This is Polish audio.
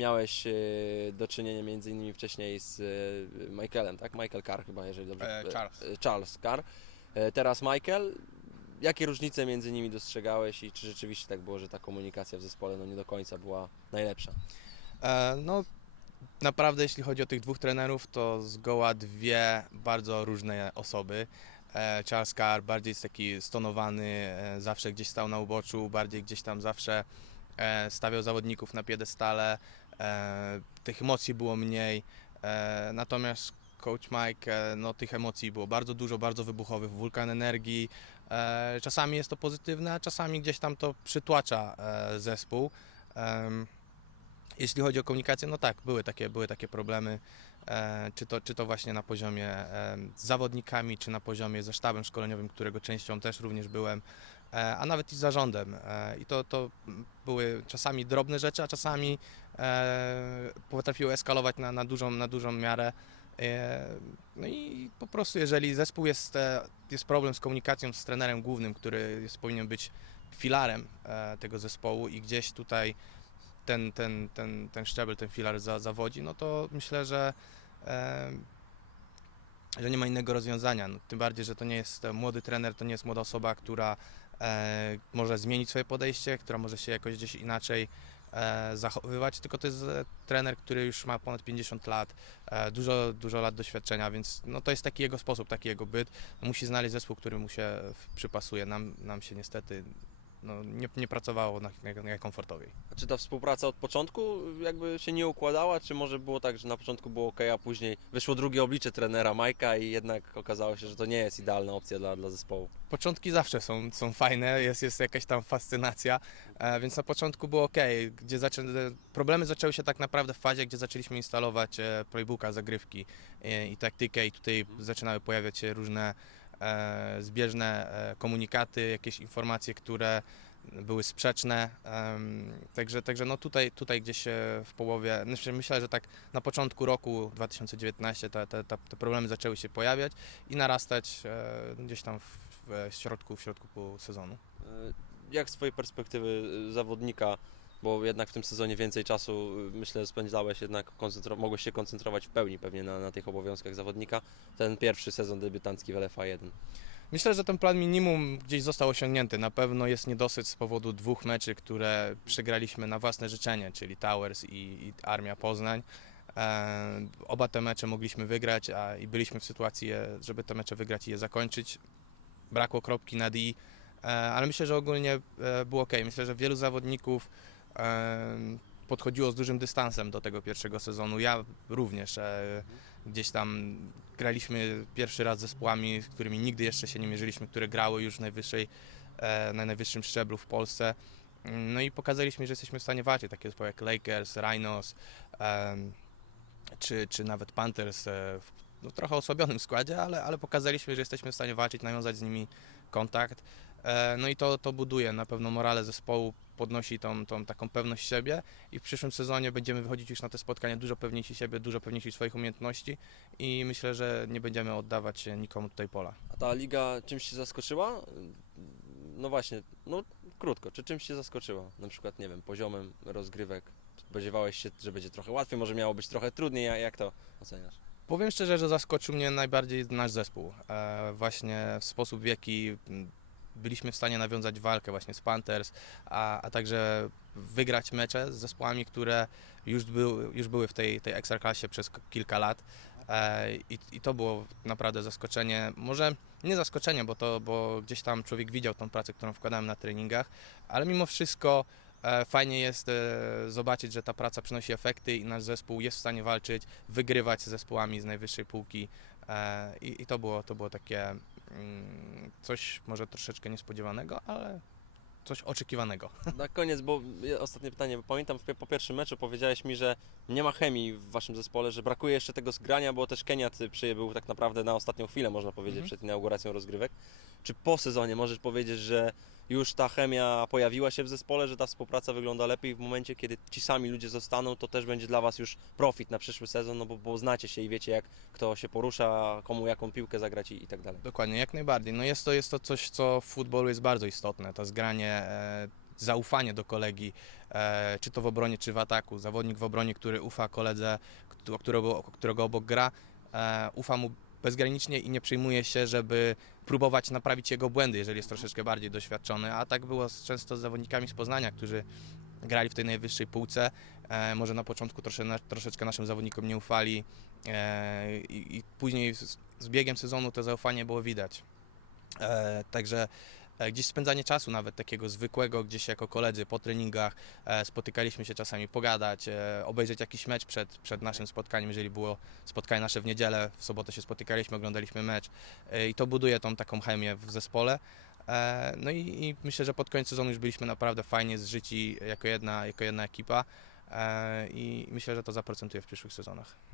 miałeś e, do czynienia między innymi wcześniej z e, Michaelem, tak? Michael Carr chyba, jeżeli dobrze... E, Charles. Charles Carr. Teraz Michael. Jakie różnice między nimi dostrzegałeś i czy rzeczywiście tak było, że ta komunikacja w zespole no nie do końca była najlepsza? E, No, naprawdę, jeśli chodzi o tych dwóch trenerów, to zgoła dwie bardzo różne osoby. Charles Carr bardziej jest taki stonowany, zawsze gdzieś stał na uboczu, bardziej gdzieś tam zawsze stawiał zawodników na piedestale. E, Tych emocji było mniej. E, Natomiast coach Mike, e, no tych emocji było bardzo dużo, bardzo wybuchowych, wulkan energii. Czasami jest to pozytywne, a czasami gdzieś tam to przytłacza zespół. Jeśli chodzi o komunikację, no tak, były takie, były takie problemy, czy, to, czy to właśnie na poziomie z zawodnikami, czy na poziomie ze sztabem szkoleniowym, którego częścią też również byłem, a nawet i zarządem. E, I to, to były czasami drobne rzeczy, a czasami e, potrafiły eskalować na, na, dużą, na dużą miarę. E, No i po prostu, jeżeli zespół jest, e, jest problem z komunikacją z trenerem głównym, który jest, powinien być filarem e, tego zespołu i gdzieś tutaj ten, ten, ten, ten szczebel, ten filar za, zawodzi, no to myślę, że, e, że nie ma innego rozwiązania. No, tym bardziej, że to nie jest e, młody trener, to nie jest młoda osoba, która e, może zmienić swoje podejście, która może się jakoś gdzieś inaczej e, zachowywać, tylko to jest e, trener, który już ma ponad 50 lat, dużo, dużo lat doświadczenia, więc no, to jest taki jego sposób, taki jego byt. Musi znaleźć zespół, który mu się przypasuje. Nam, nam się niestety no, nie, nie pracowało na, na najkomfortowiej. A czy ta współpraca od początku jakby się nie układała, czy może było tak, że na początku było ok, a później wyszło drugie oblicze trenera Majka i jednak okazało się, że to nie jest idealna opcja dla, dla zespołu? Początki zawsze są, są fajne, jest, jest jakaś tam fascynacja, e, więc na początku było ok. Gdzie zaczę... Problemy zaczęły się tak naprawdę w fazie, gdzie zaczęliśmy instalować e, playbooka, zagrywki e, i taktykę i tutaj zaczynały pojawiać się różne zbieżne e, komunikaty, jakieś informacje, które były sprzeczne. Także, także no tutaj, tutaj gdzieś e, w połowie, myślę, myślę, że tak na początku roku 2019 te, te, te problemy zaczęły się pojawiać i narastać e, gdzieś tam w, w środku, w środku sezonu. E, Jak z Twojej perspektywy e, zawodnika, bo jednak w tym sezonie więcej czasu, e, myślę, spędzałeś jednak, mogłeś się koncentrować w pełni pewnie na, na tych obowiązkach zawodnika, ten pierwszy sezon debiutancki w LFA 1. Myślę, że ten plan minimum gdzieś został osiągnięty. Na pewno jest niedosyt z powodu dwóch meczy, które przegraliśmy na własne życzenie, czyli Towers i, i Armia Poznań. E, oba te mecze mogliśmy wygrać, a i byliśmy w sytuacji, je- żeby te mecze wygrać i je zakończyć. Brakło kropki na D, e, ale myślę, że ogólnie e, było ok. Myślę, że wielu zawodników podchodziło z dużym dystansem do tego pierwszego sezonu. Ja również. E, gdzieś tam graliśmy pierwszy raz z zespołami, z którymi nigdy jeszcze się nie mierzyliśmy, które grały już najwyższej, e, na najwyższym szczeblu w Polsce. No i pokazaliśmy, że jesteśmy w stanie walczyć. Takie zespoły jak Lakers, Rhinos, czy, czy nawet Panthers e, w no, trochę osłabionym składzie, ale, ale pokazaliśmy, że jesteśmy w stanie walczyć, nawiązać z nimi kontakt. E, No i to, to buduje na pewno morale zespołu, podnosi tą, tą taką pewność siebie i w przyszłym sezonie będziemy wychodzić już na te spotkania dużo pewniejsi siebie, dużo pewniejsi swoich umiejętności i myślę, że nie będziemy oddawać się nikomu tutaj pola. A ta liga czymś Cię zaskoczyła? No właśnie, no krótko, czy czymś Cię zaskoczyła? Na przykład, nie wiem, poziomem rozgrywek? Spodziewałeś się, że będzie trochę łatwiej, może miało być trochę trudniej, a jak to oceniasz? Powiem szczerze, że zaskoczył mnie najbardziej nasz zespół. E, właśnie w sposób, w jaki byliśmy w stanie nawiązać walkę właśnie z Panthers, a, a także wygrać mecze z zespołami, które już, był, już były w tej, tej ekstraklasie przez kilka lat. E, i, I to było naprawdę zaskoczenie. Może nie zaskoczenie, bo, to, bo gdzieś tam człowiek widział tą pracę, którą wkładałem na treningach, ale mimo wszystko e, fajnie jest e, zobaczyć, że ta praca przynosi efekty i nasz zespół jest w stanie walczyć, wygrywać z zespołami z najwyższej półki e, i, i to, było, to było takie mm, coś może troszeczkę niespodziewanego, ale coś oczekiwanego. Na koniec, bo ostatnie pytanie, pamiętam po pierwszym meczu powiedziałeś mi, że nie ma chemii w Waszym zespole, że brakuje jeszcze tego zgrania, bo też Keniat przybył tak naprawdę na ostatnią chwilę, można powiedzieć, Mhm. przed inauguracją rozgrywek. Czy po sezonie możesz powiedzieć, że już ta chemia pojawiła się w zespole, że ta współpraca wygląda lepiej w momencie, kiedy ci sami ludzie zostaną, to też będzie dla Was już profit na przyszły sezon, no bo, bo znacie się i wiecie, jak kto się porusza, komu jaką piłkę zagrać i, i tak dalej. Dokładnie, jak najbardziej. No jest to, jest to coś, co w futbolu jest bardzo istotne, to zgranie, e, zaufanie do kolegi, czy to w obronie, czy w ataku. Zawodnik w obronie, który ufa koledze, któ- którego, którego obok gra, e, ufa mu bezgranicznie i nie przyjmuje się, żeby próbować naprawić jego błędy, jeżeli jest troszeczkę bardziej doświadczony. A tak było często z zawodnikami z Poznania, którzy grali w tej najwyższej półce. E, może na początku troszeczkę naszym zawodnikom nie ufali e, i, później z, biegiem sezonu to zaufanie było widać. E, także e, gdzieś spędzanie czasu nawet takiego zwykłego, gdzieś jako koledzy po treningach, e, spotykaliśmy się czasami pogadać, e, obejrzeć jakiś mecz przed, przed naszym spotkaniem, jeżeli było spotkanie nasze w niedzielę, w sobotę się spotykaliśmy, oglądaliśmy mecz e, i to buduje tą taką chemię w zespole. E, No i, i myślę, że pod koniec sezonu już byliśmy naprawdę fajnie zżyci jako jedna, jako jedna ekipa e, i myślę, że to zaprocentuje w przyszłych sezonach.